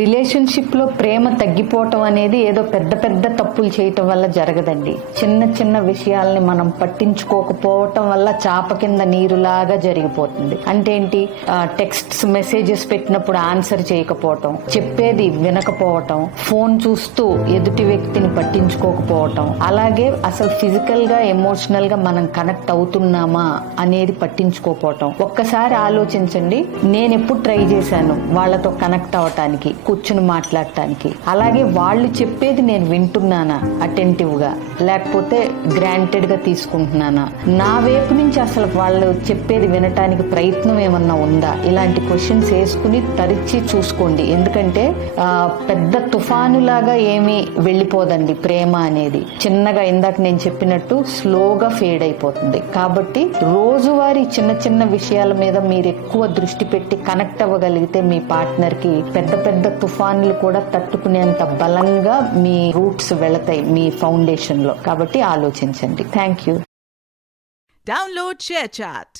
Relationship లో ప్రేమ తగ్గిపోవటం అనేది ఏదో పెద్ద పెద్ద తప్పులు చేయటం వల్ల జరగదండి. చిన్న చిన్న విషయాల్ని మనం పట్టించుకోకపోవటం వల్ల చాప కింద నీరులాగా జరిగిపోతుంది. అంటే ఏంటి, టెక్స్ట్ మెసేజెస్ పెట్టినప్పుడు ఆన్సర్ చేయకపోవటం, చెప్పేది వినకపోవటం, ఫోన్ చూస్తూ ఎదుటి వ్యక్తిని పట్టించుకోకపోవటం, అలాగే అసలు ఫిజికల్ గా ఎమోషనల్ గా మనం కనెక్ట్ అవుతున్నామా అనేది పట్టించుకోకపోవటం. ఒక్కసారి ఆలోచించండి, నేను ఎప్పుడు ట్రై చేశాను వాళ్ళతో కనెక్ట్ అవటానికి, కూర్చుని మాట్లాడటానికి, అలాగే వాళ్ళు చెప్పేది నేను వింటున్నానా అటెంటివ్ గా, లేకపోతే గ్రాంటెడ్ గా తీసుకుంటున్నానా, నా వైపు నుంచి అసలు వాళ్ళు చెప్పేది వినటానికి ప్రయత్నం ఏమన్నా ఉందా, ఇలాంటి క్వశ్చన్స్ వేసుకుని తరిచి చూసుకోండి. ఎందుకంటే పెద్ద తుఫానులాగా ఏమీ వెళ్ళిపోదండి ప్రేమ అనేది. చిన్నగా ఇందాక నేను చెప్పినట్టు స్లోగా ఫేడ్ అయిపోతుంది. కాబట్టి రోజువారీ చిన్న చిన్న విషయాల మీద మీరు ఎక్కువ దృష్టి పెట్టి కనెక్ట్ అవ్వగలిగితే మీ పార్ట్నర్ కి పెద్ద పెద్ద తుఫాన్లు కూడా తట్టుకునేంత బలంగా మీ రూట్స్ వెళతాయి మీ ఫౌండేషన్ లో. కాబట్టి ఆలోచించండి. Thank you. Download ShareChat.